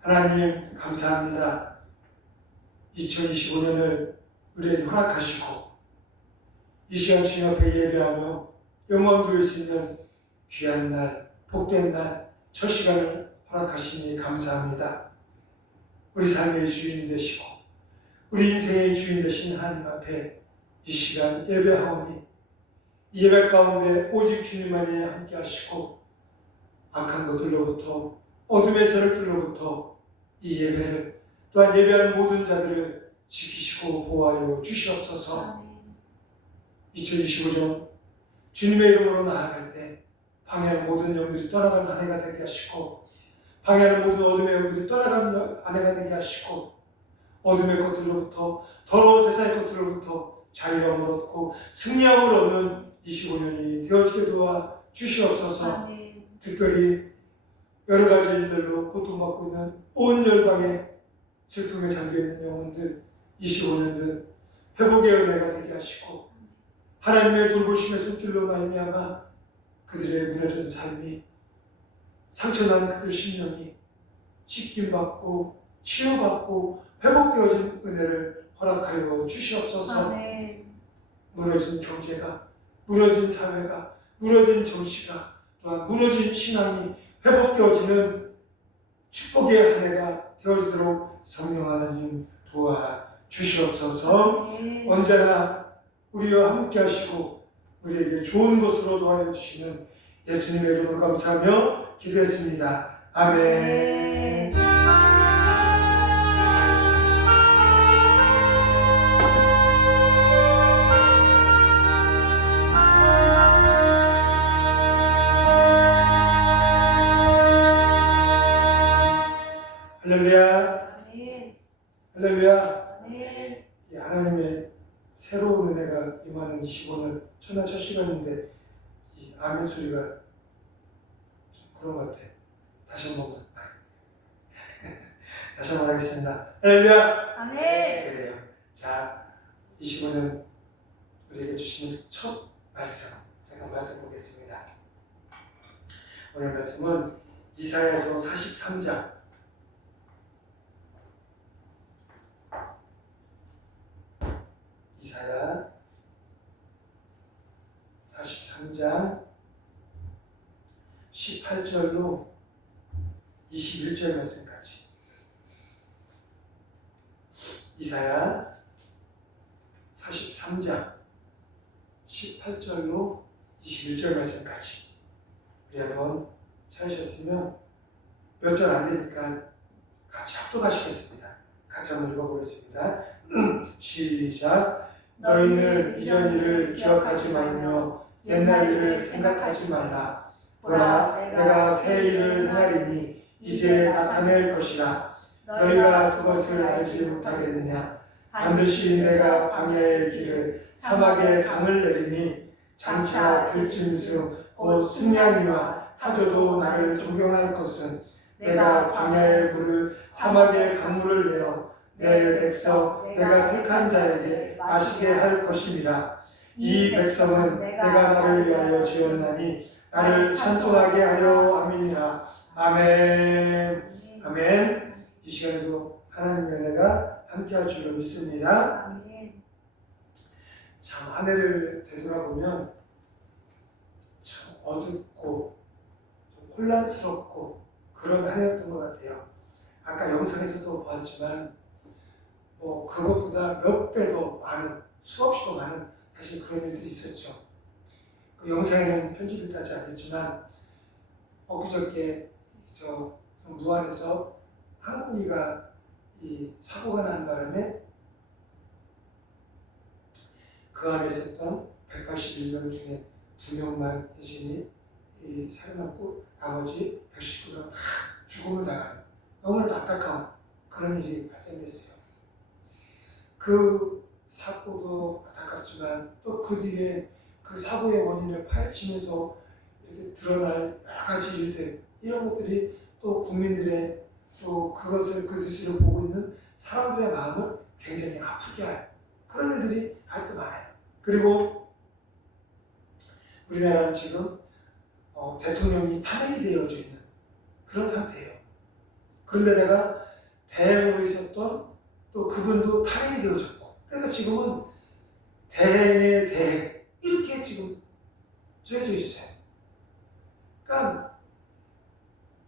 하나님 감사합니다. 2025년을 우리에게 허락하시고 이 시간 주님 앞에 예배하며 영광 돌릴 수 있는 귀한 날, 복된 날, 첫 시간을 허락하시니 감사합니다. 우리 삶의 주인 되시고 우리 인생의 주인 되신 하나님 앞에 이 시간 예배하오니 이 예배 가운데 오직 주님만이 함께 하시고 악한 것들로부터 어둠의 세력들로부터 이 예배를 또한 예배하는 모든 자들을 지키시고 보호하여 주시옵소서. 2025년 주님의 이름으로 나아갈 때 방해하는 모든 영들이 떠나가는 한 해가 되게 하시고 방해하는 모든 어둠의 영들이 떠나가는 한 해가 되게 하시고 어둠의 것들로부터 더러운 세상의 것들로부터 자유함을 얻고 승리함을 얻는 25년이 되어지게 도와 주시옵소서. 특별히 여러 가지 일들로 고통받고 있는 온 열방의 슬픔에 잠겨있는 영혼들 25년들 회복의 은혜가 되게 하시고 하나님의 돌보심의 손길로 말미암아 그들의 무너진 삶이 상처난 그들 심령이 씻김받고 치유받고 회복되어진 은혜를 허락하여 주시옵소서. 무너진 경제가, 무너진 사회가, 무너진 정치가, 또한 무너진 신앙이 회복되어지는 축복의 한 해가 되어지도록 성령 하나님 도와주시옵소서. 언제나 우리와 함께 하시고 우리에게 좋은 것으로 도와여 주시는 예수님의 이름으로 감사하며 기도했습니다. 아멘. 할렐루야. 할렐루야. 이 하나님의 새로운 은혜가 임하는 25년 첫날 첫 시간인데 이 아멘 소리가 좀 그런 것 같아. 다시 한번 하겠습니다. 할렐루야. 아멘. 그래요. 자, 25년 우리에게 주시는 첫 말씀, 제가 말씀 보겠습니다. 오늘 말씀은 이사야서 43장 이사야 43장 18절로 21절 말씀까지. 이사야 43장 18절로 21절 말씀까지. 우리 한번 찾으셨으면 몇 절 안 되니까 같이 합독하시겠습니다. 같이 한번 읽어보겠습니다. 시작. 너희는 이전 일을 기억하지 말며 옛날 일을 생각하지 말라. 보라, 내가 새 일을 행하리니 이제 나타낼 것이라. 너희가 그것을 알지 못하겠느냐. 반드시 내가 광야의 길을 사막에 강을 내리니 장차 들짐승 곧 승냥이와 타조도 나를 존경할 것은 내가 광야의 물을 사막의 강물을 내어 내 백성 내가 택한 자에게 마시게 할 것입니다. 이 백성은 내가 나를 위하여 지었나니 나를 찬송하게 하려 함이니라. 아멘. 아멘. 이 시간에도 하나님의 은혜가 함께할 줄로 믿습니다. 참 한 해를 되돌아보면 참 어둡고 좀 혼란스럽고 그런 한 해였던 것 같아요. 아까 영상에서도 보았지만 그것보다 몇 배 더 많은, 수없이 더 많은 사실 그런 일들이 있었죠. 그 영상에는 편집이 되지 않았지만 엊그저께 저 무안에서 항공기가 이 사고가 난 바람에 그 안에 있었던 181명 중에 2명만 대신이 살아남고 나머지 119명은 다 죽음을 당하는 너무나도 안타까운 그런 일이 발생했어요. 그 사고도 안타깝지만 또 그 뒤에 그 사고의 원인을 파헤치면서 이렇게 드러날 여러 가지 일들, 이런 것들이 또 국민들의 또 그것을 그 뉴스를 보고 있는 사람들의 마음을 굉장히 아프게 할 그런 일들이 하여튼 많아요. 그리고 우리나라는 지금 대통령이 탄핵이 되어져 있는 그런 상태예요. 그런데다가 대행으로 있었던 또 그분도 탄핵이 되어졌고, 그러니까 지금은 대행의 대행 이렇게 지금 정해져 있어요. 그러니까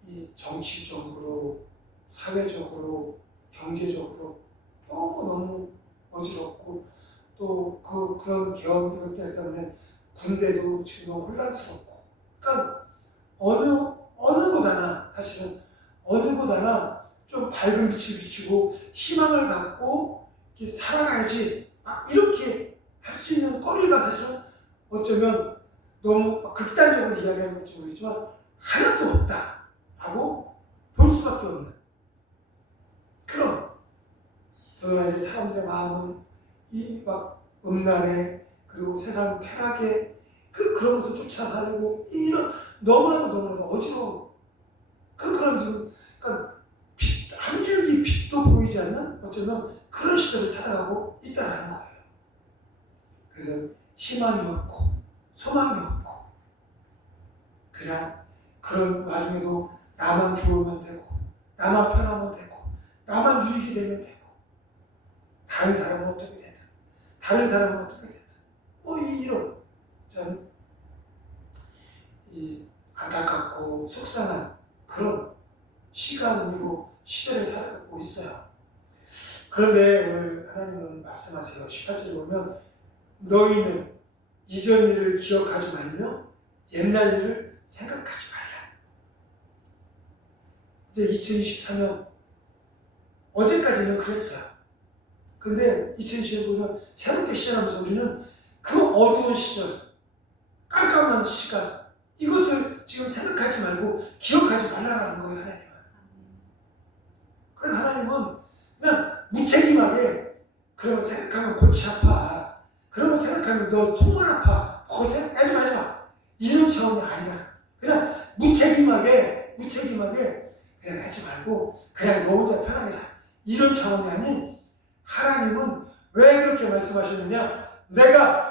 이 정치적으로, 사회적으로, 경제적으로 너무너무 어지럽고, 또 그런 계엄 이것 때문에 군대도 지금 너무 혼란스럽고, 그러니까 어느 곳 하나, 사실은 어느 곳 하나 좀 밝은 빛을 비추고 희망을 갖고 이렇게 살아가야지, 이렇게 할 수 있는 거리가 사실은 어쩌면 너무 극단적으로 이야기하는 건지 모르겠지만 하나도 없다라고 볼 수밖에 없는 그런, 더구나 이제 사람들의 마음은 이 막 음란에, 그리고 세상 쾌락에 그런 것을 쫓아 살고, 이런 너무나도 어지러운 그런 지금, 그러니까 한 줄기 빛도 보이지 않는 어쩌면 그런 시대를 살아가고 있다는 거예요. 그래서 희망이 없고 소망이 없고, 그냥 그런 와중에도 나만 좋으면 되고, 나만 편하면 되고, 나만 유익이 되면 되고, 다른 사람은 어떻게 되든, 다른 사람은 어떻게 되든, 이런 참 안타깝고 속상한 그런 시간으로 시대를 살아가고 있어요. 그런데 오늘 하나님은 말씀하세요. 18절에 보면 너희는 이전 일을 기억하지 말며 옛날 일을 생각하지 말라. 이제 2024년 어제까지는 그랬어요. 근데 2025년 새롭게 시작하면서 우리는 그 어두운 시절, 깜깜한 시간, 이것을 지금 생각하지 말고 기억하지 말라라는 거예요, 하나님은. 그럼 하나님은 그냥 무책임하게 그런 거 생각하면 골치 아파, 그런 거 생각하면 너 속만 아파, 그거 생각하지 마, 이런 차원이 아니다. 그냥 무책임하게 그냥 하지 말고 그냥 너 혼자 편하게 살, 이런 차원이 아닌, 하나님은 왜 그렇게 말씀하셨느냐, 내가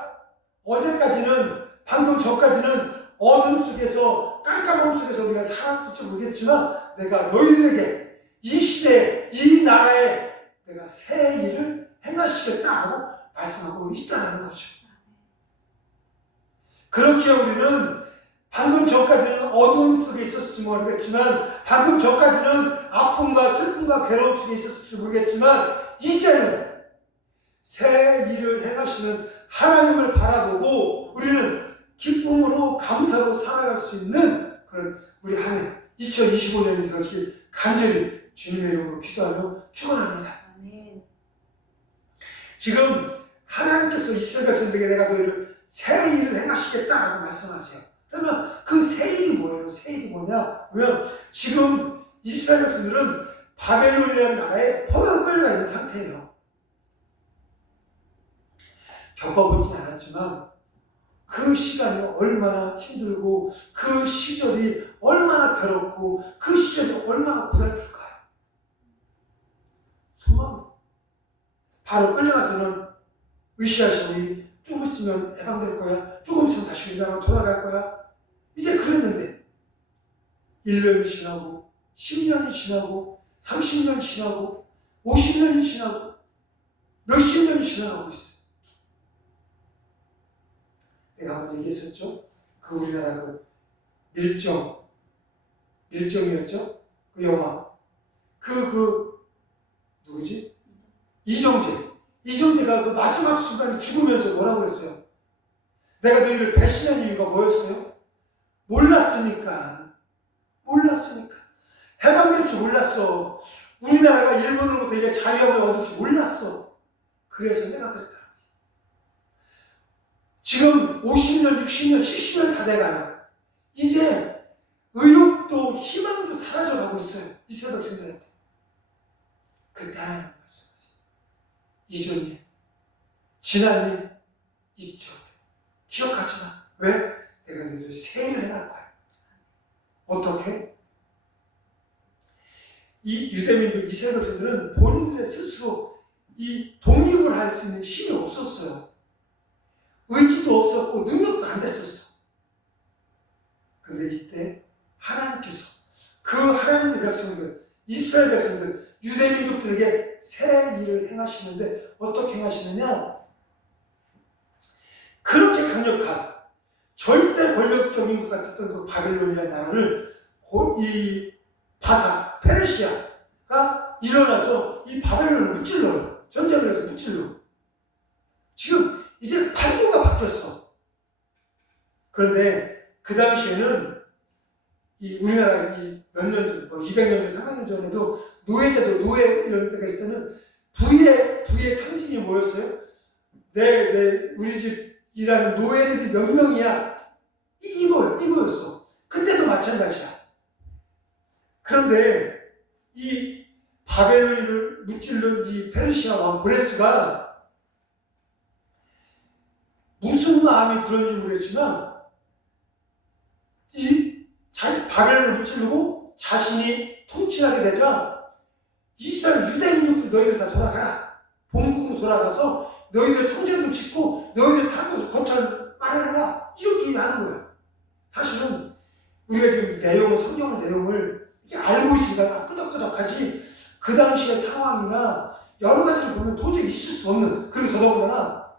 어제까지는, 방금 전까지는 어둠 속에서, 깜깜함 속에서 우리가 살았을지 모르겠지만 내가 너희들에게 이 시대에, 이 나라에 내가 새 일을 행하시겠다고 말씀하고 있다는 거죠. 그렇게 우리는 방금 전까지는 어두움 속에 있었을지 모르겠지만, 방금 전까지는 아픔과 슬픔과 괴로움 속에 있었을지 모르겠지만, 이제는 새 일을 행하시는 하나님을 바라보고 우리는 기쁨으로, 감사로 살아갈 수 있는 그런 우리 한 해 2025년이 되어지길 간절히 주님의 이름으로 기도하며 축원합니다. 아멘. 지금 하나님께서 이스라엘 백성들에게 내가 너희를 새 일을 행하시겠다라고 말씀하세요. 그러면 그 새 일이 뭐예요? 새 일이 뭐냐? 그러면 지금 이스라엘 백성들은 바벨론이라는 나라에 포로로 끌려가 있는 상태예요. 겪어보진 않았지만 그 시간이 얼마나 힘들고, 그 시절이 얼마나 괴롭고, 그 시절이 얼마나 고달플까요? 소망. 바로 끌려가서는 으쌰으쌰 우리 조금 있으면 해방될 거야, 조금 있으면 다시 우리나라로 돌아갈 거야, 이제 그랬는데 1년이 지나고 10년이 지나고 30년이 지나고 50년이 지나고 몇십 년이 지나가고 있어요. 내가 한번 얘기했었죠? 그 우리나라 그 밀정이었죠? 그 영화. 누구지? 이정재가 그 마지막 순간에 죽으면서 뭐라고 했어요? 내가 너희를 배신한 이유가 뭐였어요? 몰랐으니까. 해방될 줄 몰랐어. 우리나라가 일본으로부터 이제 자유함을 얻을 줄 몰랐어. 그래서 내가 그랬다. 지금 50년, 60년, 70년 다 돼가요. 이제 의욕도 희망도 사라져가고 있어요. 이스라엘 백성들한테. 그때 하나님 말씀하세요. 이전 일, 지난 일 잊죠. 기억하지 마. 왜? 내가 너희들 새 일을 해갈 거야. 어떻게? 이 유대민족 이스라엘 백성들은 본인들의 스스로 이 독립을 할 수 있는 힘이 없었어요. 의지도 없었고 능력도 안 됐었어. 근데 이때 하나님께서 그 하나님의 백성들, 이스라엘 백성들, 유대 민족들에게 새 일을 행하시는데 어떻게 행하시느냐? 그렇게 강력한 절대 권력적인 것 같았던 그 바벨론이라는 나라를 이 바사, 페르시아가 일어나서 이 바벨론을 무찔러요. 전쟁을 해서 무찔러. 지금 이제 판도가 바뀌었어. 그런데 그 당시에는 이 우리나라 몇 년 전, 200년 전, 300년 전에도 노예제도, 노예 이런 때가 있을 때는 부의 상징이 뭐였어요? 우리 집 일하는 노예들이 몇 명이야? 이거였어. 그때도 마찬가지야. 그런데 이 바벨론을 무찔른 이 페르시아 왕 고레스가 무슨 마음이 들었는지 모르겠지만 바벨론을 무찌르고 자신이 통치하게 되자 이스라엘 유대 민족들 너희들 다 돌아가라. 본국으로 돌아가서 너희들 청정도 짓고 너희들 살면서 거처를 마련해라. 이렇게 하는 거예요. 사실은 우리가 지금 내용을, 성경 내용을 이렇게 알고 있으니까 끄덕끄덕하지 그 당시의 상황이나 여러 가지를 보면 도저히 있을 수 없는, 그리고 더더군다나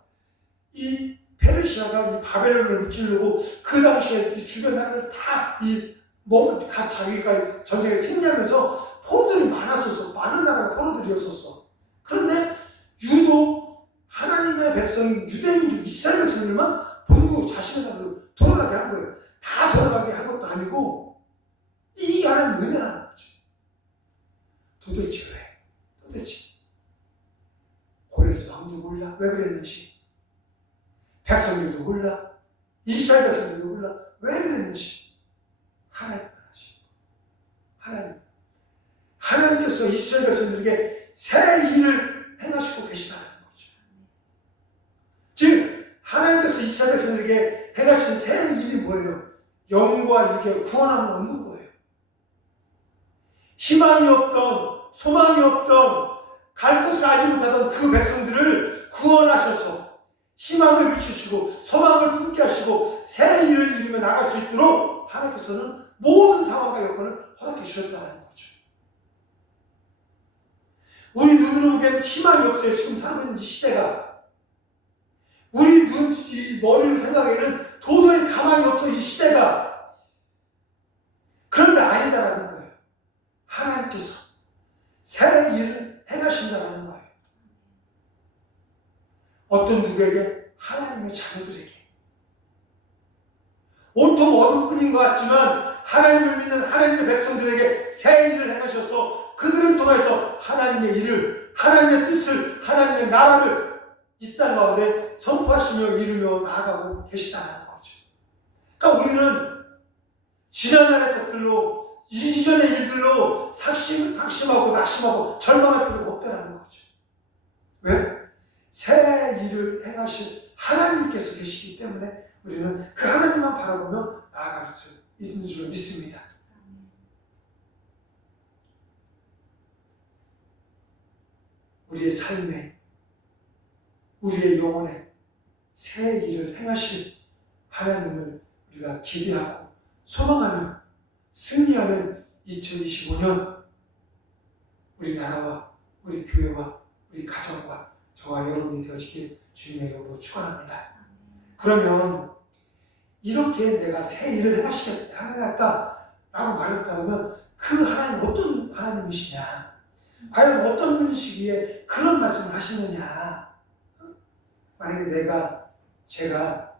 이 페르시아가 이 바벨론을 무찌르고 그 당시에 이 주변 나라를 다 각 자기가 전쟁에 승리하면서 포로들이 많았었어. 많은 나라가 포로들이었었어. 그런데 유독 하나님의 백성, 유대민족, 이스라엘 백성들만 본국 자신의 나라로 돌아가게 한 거예요. 다 돌아가게 한 것도 아니고 이게 하나님 은혜라는 거죠. 도대체 왜? 도대체 고레스 왕도 몰라 왜 그랬는지, 백성들도 몰라, 이스라엘 백성들도 몰라 왜 그랬는지. 하나님께서 이스라엘 백성들에게 새 일을 행하시고 계시다는 거죠. 즉 하나님께서 이스라엘 백성들에게 행하신 새 일이 뭐예요? 영과 육의 구원함을 얻는 거예요. 희망이 없던, 소망이 없던, 갈 곳을 알지 못하던 그 백성들을 구원하셔서 희망을 비추시고 소망을 품게 하시고 새 일을 이루며 나갈 수 있도록 하나님께서는 모든 상황과 여건을 허락해 주셨다는 거죠. 우리 눈으로 보기엔 희망이 없어요. 지금 살고 있는 이 시대가. 우리 이 머리로 생각하기에는 도저히 가망이 없어, 이 시대가. 그런데 아니다라는 거예요. 하나님께서 새 일을 행하신다라는 거예요. 어떤 누구에게? 하나님의 자녀들에게. 온통 어둠뿐인 것 같지만 하나님을 믿는 하나님의 백성들에게 새 일을 행하셔서 그들을 통해서 하나님의 일을, 하나님의 뜻을, 하나님의 나라를 이 땅 가운데 선포하시며 이루며 나아가고 계시다는 거죠. 그러니까 우리는 지난날의 것들로, 이전의 일들로 상심하고 낙심하고 절망할 필요가 없다는 거죠. 왜? 새 일을 행하실 하나님께서 계시기 때문에 우리는 그 하나님만 바라보며 나아갈 수 있는 줄 믿습니다. 우리의 삶에, 우리의 영혼에 새 일을 행하실 하나님을 우리가 기대하고 소망하며 승리하는 2025년 우리 나라와 우리 교회와 우리 가정과 저와 여러분이 되어지길 주님의 이름으로 축원합니다. 그러면 이렇게 내가 새 일을 행하시겠다 라고 말했다면 그 하나님 어떤 하나님이시냐, 과연 어떤 분이시기에 그런 말씀을 하시느냐. 만약에 제가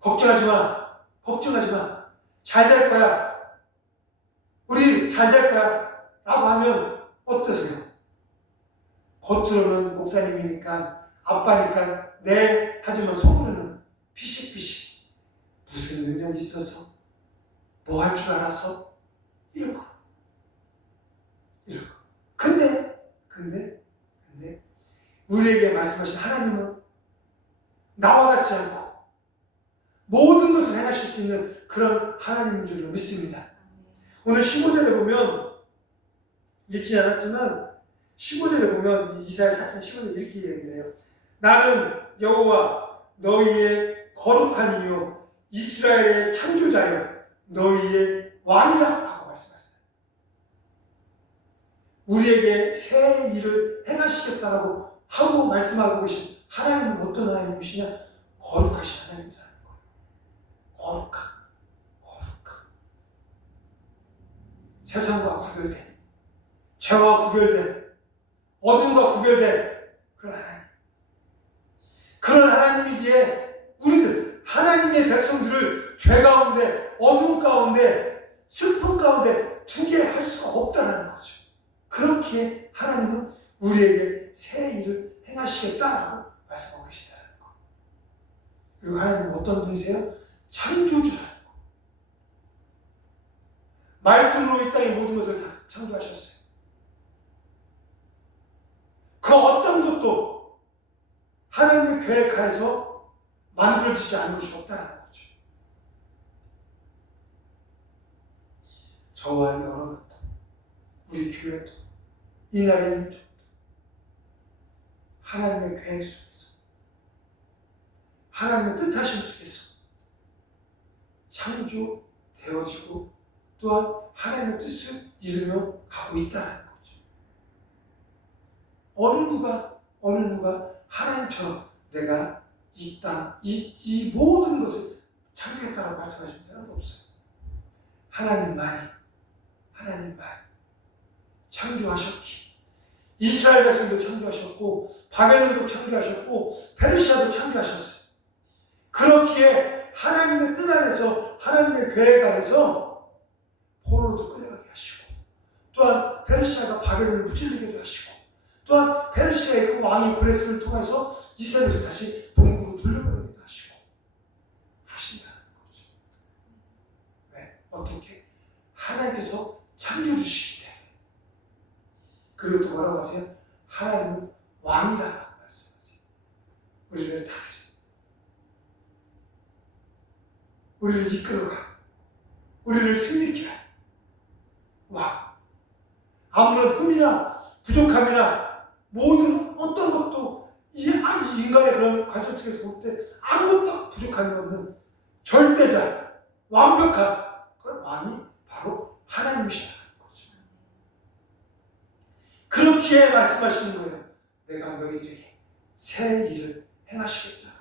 걱정하지 마, 잘 될 거야, 우리 잘 될 거야 라고 하면 어떠세요? 겉으로는 목사님이니까, 아빠니까 네, 하지만 속으로는 피식피식 무슨 능력이 있어서, 뭐 할 줄 알아서, 이러고. 근데 우리에게 말씀하신 하나님은 나와 같지 않고 모든 것을 행하실 수 있는 그런 하나님인 줄로 믿습니다. 오늘 15절에 보면 읽지 않았지만 15절에 보면 이사야 40장 15절 이렇게 얘기를 해요. 나는 여호와 너희의 거룩한 이요 이스라엘의 창조자여 너희의 왕이라 하고 말씀하셨어요. 우리에게 새 일을 행하시겠다라고 하고 말씀하고 계신 하나님은 어떤 하나님이시냐? 거룩하신 하나님이라는 거예요. 거룩한. 세상과 구별된, 죄와 구별된, 어둠과 구별된 그런 하나님. 그런 하나님이기에 우리들, 하나님의 백성들을 죄 가운데, 어둠 가운데, 슬픔 가운데 두게 할 수가 없다는 거죠. 그렇게 하나님은 우리에게 새 일을 행하시겠다라고 말씀하고 계시다는 거. 그리고 하나님은 어떤 분이세요? 창조주라는 거. 말씀으로 이 땅의 모든 것을 다 창조하셨어요. 그 어떤 것도 하나님의 계획 하에서 만들어지지 않은 것이 없다는 거죠. 저와 여러분도, 우리 교회도, 이 나라의 민족도 하나님의 계획 속에서, 하나님의 뜻하심 속에서 창조되어지고 또한 하나님의 뜻을 이루며 가고 있다는 거죠. 어느 누가 하나님처럼 내가 이 땅, 이 모든 것을 창조했다고 말씀하신 사람도 없어요. 하나님만이 창조하셨기. 이스라엘 백성도 창조하셨고, 바벨론도 창조하셨고, 페르시아도 창조하셨어요. 그렇기에 하나님의 뜻 안에서, 하나님의 계획 안에서 포로로도 끌려가게 하시고, 또한 페르시아가 바벨론을 무찔리게도 하시고, 또한 페르시아의 그 왕이 고레스를 통해서 이스라엘에서 다시 동국으로 돌려보내기도 하시고 하신다는 거죠. 왜? 어떻게? 하나님께서 창조주시기 때문에. 그리고 또 뭐라고 하세요? 하나님은 왕이라고 말씀하세요. 우리를 다스려, 우리를 이끌어가, 우리를 승리케 할 왕. 아무런 흠이나 부족함이나 모든 어떤 것도 이 인간의 그런 관점 속에서 볼 때 아무것도 부족함이 없는 절대자, 완벽한 그런 왕이 바로 하나님이시라는 거죠. 그렇기에 말씀하시는 거예요. 내가 너희들에게 새 일을 행하시겠다고.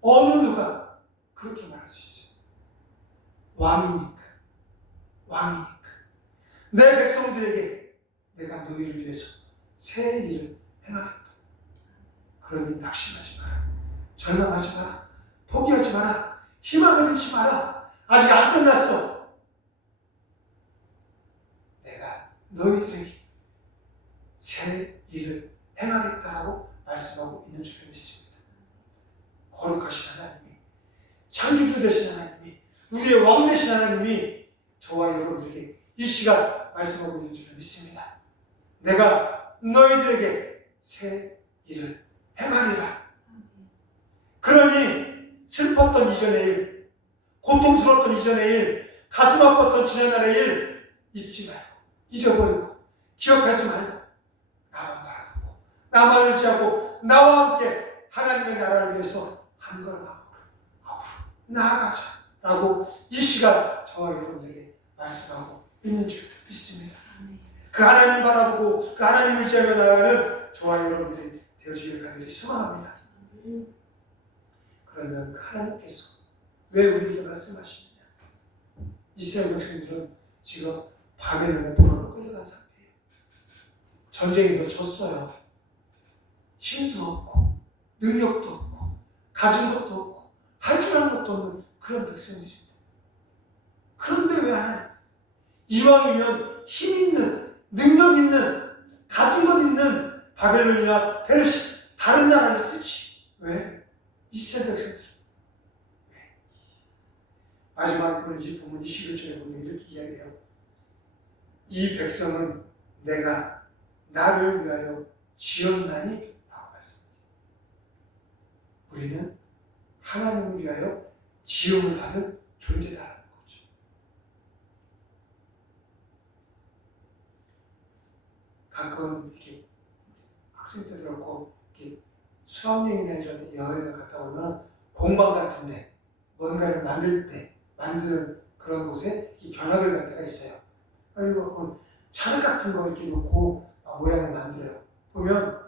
어느 누가 그렇게 말할 수 있어요? 왕이니까. 내 백성들에게 내가 너희를 위해서 새 일을 행하겠다. 그러니 낙심하지 마라. 절망하지 마라. 포기하지 마라. 희망을 잃지 마라. 아직 안 끝났어. 내가 너희들에게 새 일을 행하겠다라고 말씀하고 있는 줄 믿습니다. 거룩하신 하나님이, 창조주 되신 하나님이, 우리의 왕 되신 하나님이 저와 여러분들에게 이 시간 말씀하고 있는 줄 믿습니다. 내가 너희들에게 새 일을 행하리라. 그러니 슬펐던 이전의 일, 고통스러웠던 이전의 일, 가슴 아팠던 지난날의 일 잊지 말고, 잊어버리고, 기억하지 말고 나만 바라보고, 나만 의지하고 나와 함께 하나님의 나라를 위해서 한 걸음 앞으로 나아가자라고 이 시간 저와 여러분들에게 말씀하고 있는 줄 믿습니다. 그 하나님 바라보고 그 하나님 의지하며 나아가는 저와 여러분들이 되어지길 간절히 소망합니다. 그러면 그 하나님께서 왜 우리에게 말씀하시느냐? 이스라엘 백성들은 지금 바벨론의 포로로 끌려간 상태예요. 전쟁에서 졌어요. 힘도 없고 능력도 없고 가진 것도 없고 할 줄 아는 것도 없는 그런 백성들인데, 그런데 왜 하나님 이왕이면 힘 있는, 능력 있는, 가진 것 있는 바벨론이나 페르시 다른 나라를 쓰지? 왜? 이스라엘 백성들. 왜? 마지막 오늘 이 본문 21절에 보면 이렇게 이야기해요. 이 백성은 내가 나를 위하여 지었나니? 라고 말씀하세요. 우리는 하나님을 위하여 지음을 받은 존재다라는 거죠. 가끔 이렇게 학생 때도 그렇고 이렇게 수학여행이나 이런 데 여행을 갔다 오면 공방 같은데 뭔가를 만드는 그런 곳에 이 견학을 갈 때가 있어요. 그리고 차흙 같은 거 이렇게 놓고 모양을 만들어요. 보면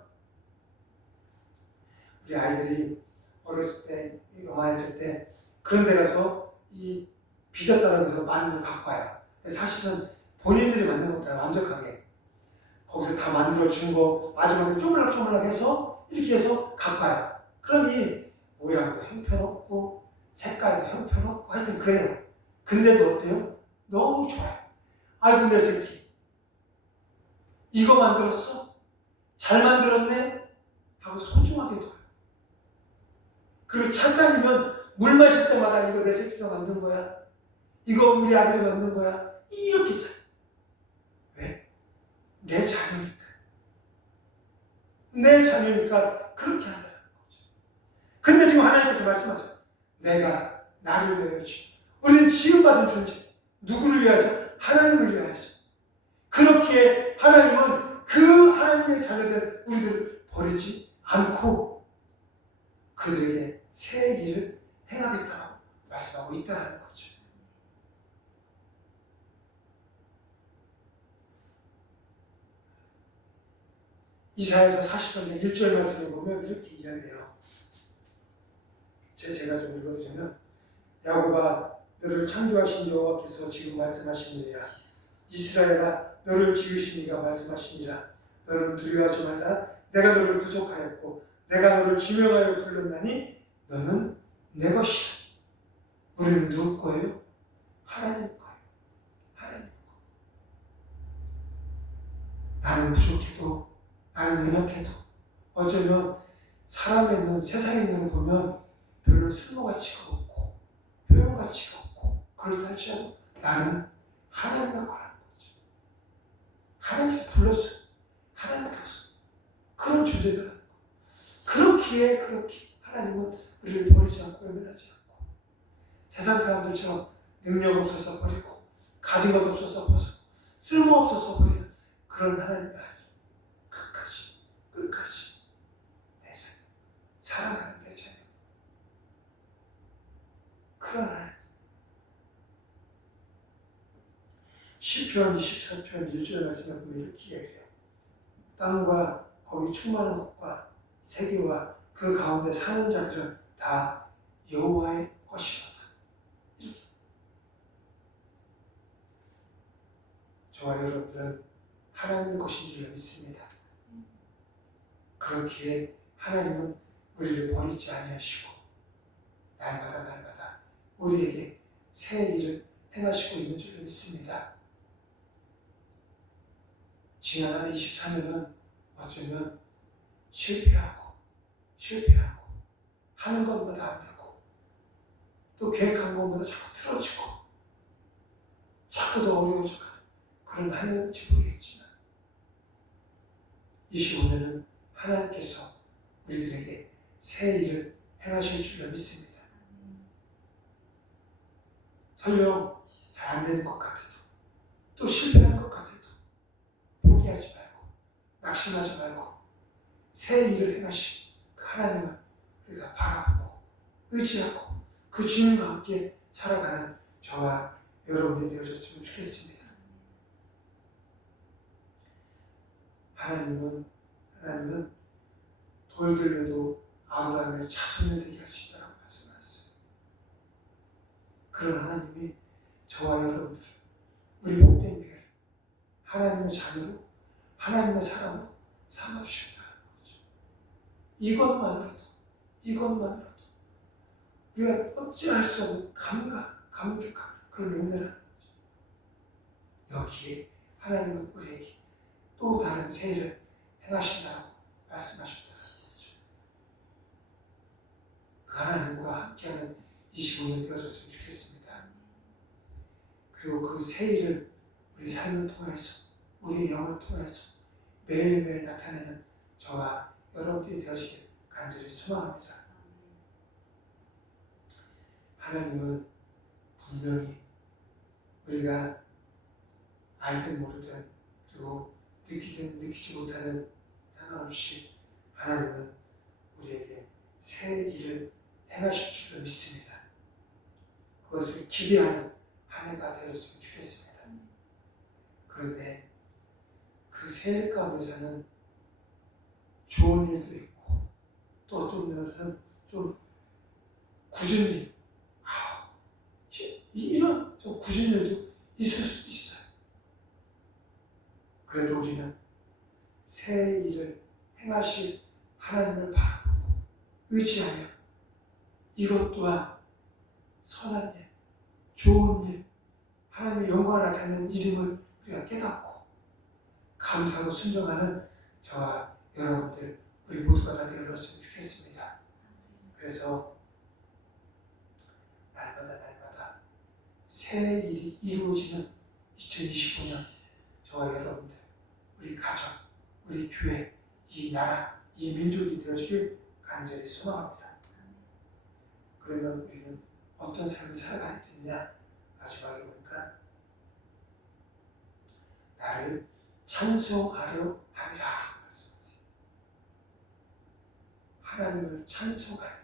우리 아이들이 어렸을 때, 영화했을 때 그런 데 가서 이 빚었다고 해서 만들고 갖고 와요. 사실은 본인들이 만든 것보다 완벽하게 거기서 다 만들어 준 거 마지막에 쪼물락쪼물락 해서 이렇게 해서 갖고 와요. 그러니 모양도 형편없고 색깔도 형편없고 하여튼 그래요. 근데도 어때요? 너무 좋아요. 아이고 내 새끼 이거 만들었어? 잘 만들었네? 하고 소중하게 둬요. 그리고 찬장이면 물 마실 때마다 이거 내 새끼가 만든 거야. 이거 우리 아들이 만든 거야. 이렇게 잘. 왜? 내 자녀니까. 내 자녀니까 그렇게 한다는 거죠. 근데 지금 하나님께서 말씀하세요. 내가 나를 위하여지. 우리는 지음받은 존재. 누구를 위해서? 하나님을 위하여서. 그렇게 하나님은 그 하나님의 자녀된 우리들을 버리지 않고 그들에게 새 일을 행하겠다고 말씀하고 있다는 거죠. 이사야서 40장 1절 말씀을 보면 이렇게 이야기해요. 제가 좀 읽어드리면 야곱아 너를 창조하신 여호와께서 지금 말씀하시느니라. 이스라엘아 너를 지으신 이가 말씀하시니라. 너는 두려워하지 말라. 내가 너를 구속하였고 내가 너를 지명하여 불렀나니 너는 내 것이야. 우리는 누구 거예요? 하나님 거예요. 하나님 거. 나는 부족해도 나는 연약해도 어쩌면 사람의 눈, 세상의 눈을 보면 별로 쓸모가치가 없고 효용가치가 없고 그렇다 할지라도 나는 하나님만 거라는 거죠. 하나님께서 불렀어요. 하나님께서 그런 존재들은 그렇게 하나님은 우리를 버리지 않고 외면하지 않고 세상 사람들처럼 능력 없어서 버리고 가진 것 없어서 버리고 쓸모 없어서 버리는 그런 하나님이 아니에요. 끝까지 내 자녀, 사랑하는 내 자녀 그런 하나님. 시편 24편 1절 말씀에 보면 이렇게 이야기해요. 땅과 거기 충만한 것과 세계와 그 가운데 사는 자들은 다 여호와의 것이로다. 저와 여러분들은 하나님의 것인 줄 믿습니다. 그렇기에 하나님은 우리를 버리지 아니하시고 날마다 우리에게 새 일을 행하시고 있는 줄 믿습니다. 지난 한 24년은 어쩌면 실패하고 하는 것마다 안 되고 또 계획한 것마다 자꾸 틀어지고 자꾸 더 어려워져가는 그런 한 해인지 모르겠지만 25년은 하나님께서 우리들에게 새 일을 행하실 줄로 믿습니다. 설령 잘 안 되는 것 같아도 또 실패하는 것 같아도 포기하지 말고 낙심하지 말고 새 일을 행하신 그 하나님을 우리가 바라보고 의지하고 그 주님과 함께 살아가는 저와 여러분이 되어줬으면 좋겠습니다. 하나님은 돌들려도 아브라함의 자손을 되게 할 수 있다고 말씀하셨어요. 그런 하나님이 저와 여러분들, 우리 복된 교회를 하나님의 자녀로, 하나님의 사람으로 삼아주셨다는 거죠. 이것만으로도 우리가 어찌할 수 없는 감격한 그런 은혜라는 거죠. 여기에 하나님은 우리에게 또 다른 새 일을 행하신다고 말씀하셨다는 거죠. 그 하나님과 함께하는 25년 되어졌으면 좋겠습니다. 그리고 그 새 일을 우리 삶을 통해서, 우리의 영을 통해서 매일매일 나타내는 저와 여러분들이 되어지길 간절히 소망합니다. 하나님은 분명히 우리가 알든 모르든 그리고 느끼든 느끼지 못하는 상관없이 하나님은 우리에게 새 일을 행하실 줄로 믿습니다. 그것을 기대하는 한 해가 되었으면 좋겠습니다. 그런데 새해 가운데서는 좋은 일도 있고 또 어떤 면에서는 좀 굳은 일, 이런 좀 굳은 일도 있을 수도 있어요. 그래도 우리는 새 일을 행하실 하나님을 바라보고 의지하며 이것 또한 선한 일, 좋은 일, 하나님의 영광을 나타내는 일임을 우리가 깨닫고 감사로 순종하는 저와 여러분들 우리 모두가 다 되었으면 좋겠습니다. 그래서 날마다 새 일이 이루어지는 2025년 저와 여러분들, 우리 가정, 우리 교회, 이 나라, 이 민족이 되어지길 간절히 소망합니다. 그러면 우리는 어떤 삶을 살아가야 되느냐? 마지막에 보니까 나를 찬송하려 함이라 말씀하세요. 하나님을 찬송하려.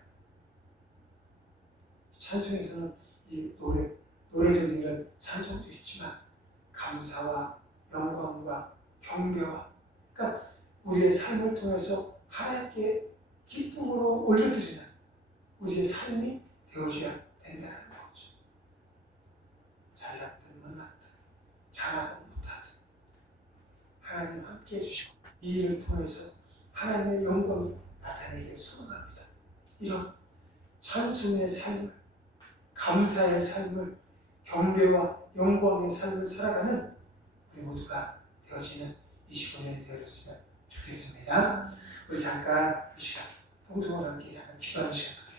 찬송에서는 이 노래적인 이런 찬송도 있지만 감사와 영광과 경배와, 그러니까 우리의 삶을 통해서 하나님께 기쁨으로 올려드리는 우리의 삶이 되어져야 된다는 거죠. 잘났든 못났든 잘하든 못하든 하나님 함께 해주시고 이 일을 통해서 하나님의 영광이 나타내기를 소망합니다. 이런 찬송의 삶을, 감사의 삶을, 경배와 영광의 삶을 살아가는 우리 모두가 되어지는 25년이 되어졌으면 좋겠습니다. 우리 잠깐 이 시간 통성을 함께 하는 기도하는 시간